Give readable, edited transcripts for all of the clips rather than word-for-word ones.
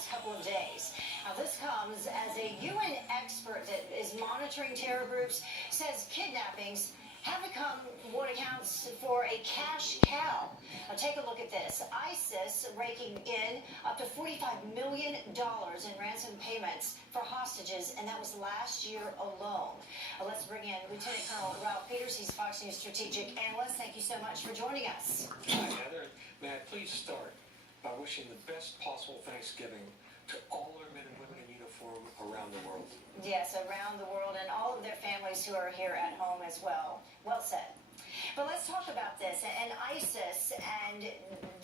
last couple of days. Now, this comes as a UN expert that is monitoring terror groups says kidnappings have become what accounts for a cash cow. Now, take a look at this. ISIS raking in up to $45 million in ransom payments for hostages, and that was last year alone. Let's bring in Lieutenant Colonel Ralph Peters. He's Fox News strategic analyst. Thank you so much for joining us. Hi, Heather. May I please start by wishing the best possible Thanksgiving to all our men and women in uniform around the world. Yes, around the world, and all of their families who are here at home as well. Well said. But let's talk about this and ISIS and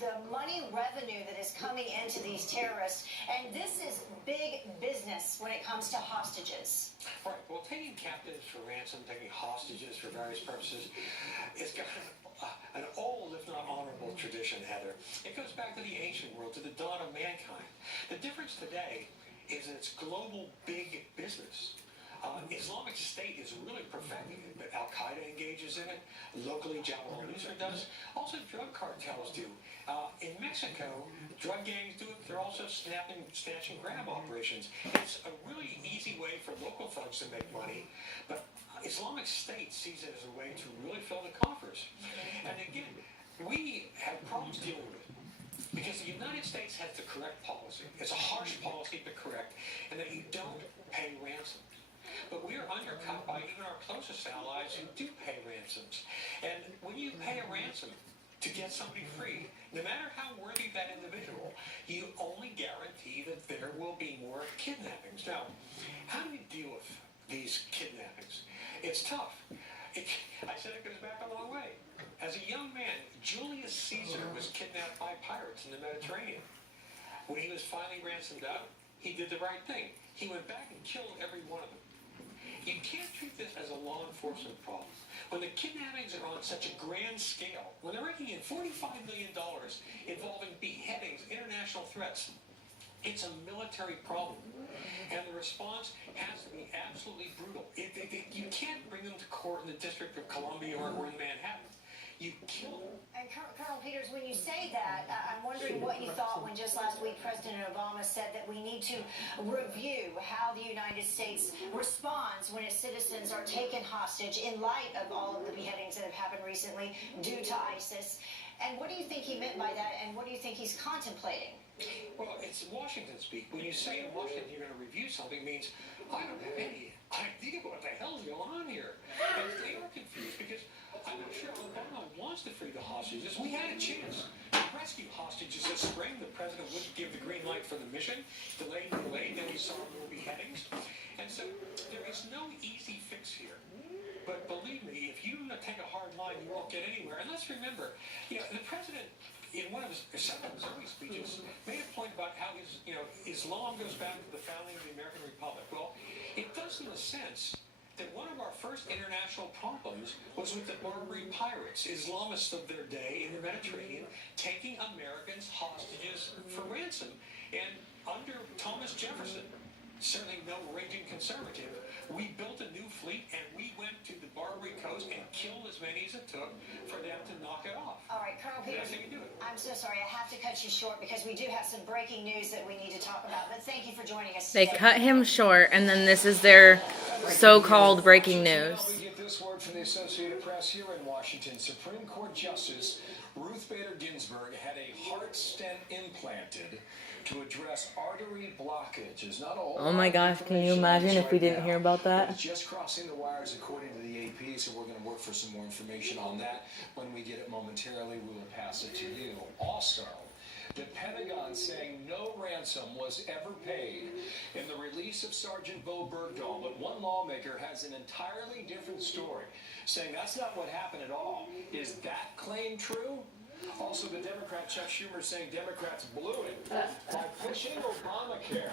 the money revenue that is coming into these terrorists. And this is big business when it comes to hostages. Right. Well, taking captives for ransom, taking hostages for various purposes, it's got an old, if not honorable, tradition, Heather. It goes back to the ancient world, to the dawn of mankind. The difference today is that it's global big business. Islamic State is really perfecting it, but Al-Qaeda engages in it. Locally, Jabal al-Nusra does. Also, drug cartels do. In Mexico, drug gangs do it. They're also snatch and grab operations. It's a really easy way for local thugs to make money, but Islamic State sees it as a way to really fill the coffers. And again, we have problems dealing with it because the United States has the correct policy. It's a harsh policy, but correct, and that you don't pay ransom. But we are undercut by even our closest allies who do pay ransoms. And when you pay a ransom to get somebody free, no matter how worthy that individual, you only guarantee that there will be more kidnappings. Now, how do we deal with these kidnappings? It's tough. I said it goes back a long way. As a young man, Julius Caesar was kidnapped by pirates in the Mediterranean. When he was finally ransomed out, he did the right thing. He went back and killed every one of them. You can't treat this as a law enforcement problem. When the kidnappings are on such a grand scale, when they're raking in $45 million involving beheadings, international threats, it's a military problem. And the response has to be absolutely brutal. You can't bring them to court in the District of Columbia or in Manhattan. You kill them. And Colonel Peters, when you say that, I'm wondering what you thought when just last week President Obama said that we need to review how the United States responds when its citizens are taken hostage in light of all of the beheadings that have happened recently due to ISIS. And what do you think he meant by that, and what do you think he's contemplating? Well, it's Washington speak. When you say in Washington you're going to review something, it means I don't have any idea what the hell is going on here. And they are confused because I'm not sure Obama wants to free the hostages. We had a chance to rescue hostages this spring. The president wouldn't give the green light for the mission. Delayed, then we saw more beheadings. And so there is no easy fix here. But believe me, if you take a hard line, you won't get anywhere. And let's remember, the president, in one of his early speeches, made a point about how Islam goes back to the founding of the American Republic. Well, it does in the sense that one of our first international problems was with the Barbary pirates, Islamists of their day in the Mediterranean, taking Americans hostages for ransom. And under Thomas Jefferson, certainly no raging conservative, we built a new fleet and we went to the Barbary coast and killed as many as it took for them to knock it off. All right, Colonel Peters, I'm so sorry. I have to cut you short because we do have some breaking news that we need to talk about. But thank you for joining us They today. cut him short, and then this is their so-called breaking news. We get this word from the Associated Press here in Washington. Supreme Court Justice Ruth Bader Ginsburg had a heart stent implanted to address artery blockages. Not all. Oh my gosh, can you imagine if we didn't hear about that? It's just crossing the wires according to the AP, so we're going to work for some more information on that. When we get it momentarily, we will pass it to you. Also, the Pentagon saying no ransom was ever paid in the release of Sergeant Bo Bergdahl, but one lawmaker has an entirely different story, saying that's not what happened at all. Is that claim true? Also, the Democrat Chuck Schumer saying Democrats blew it by pushing Obamacare.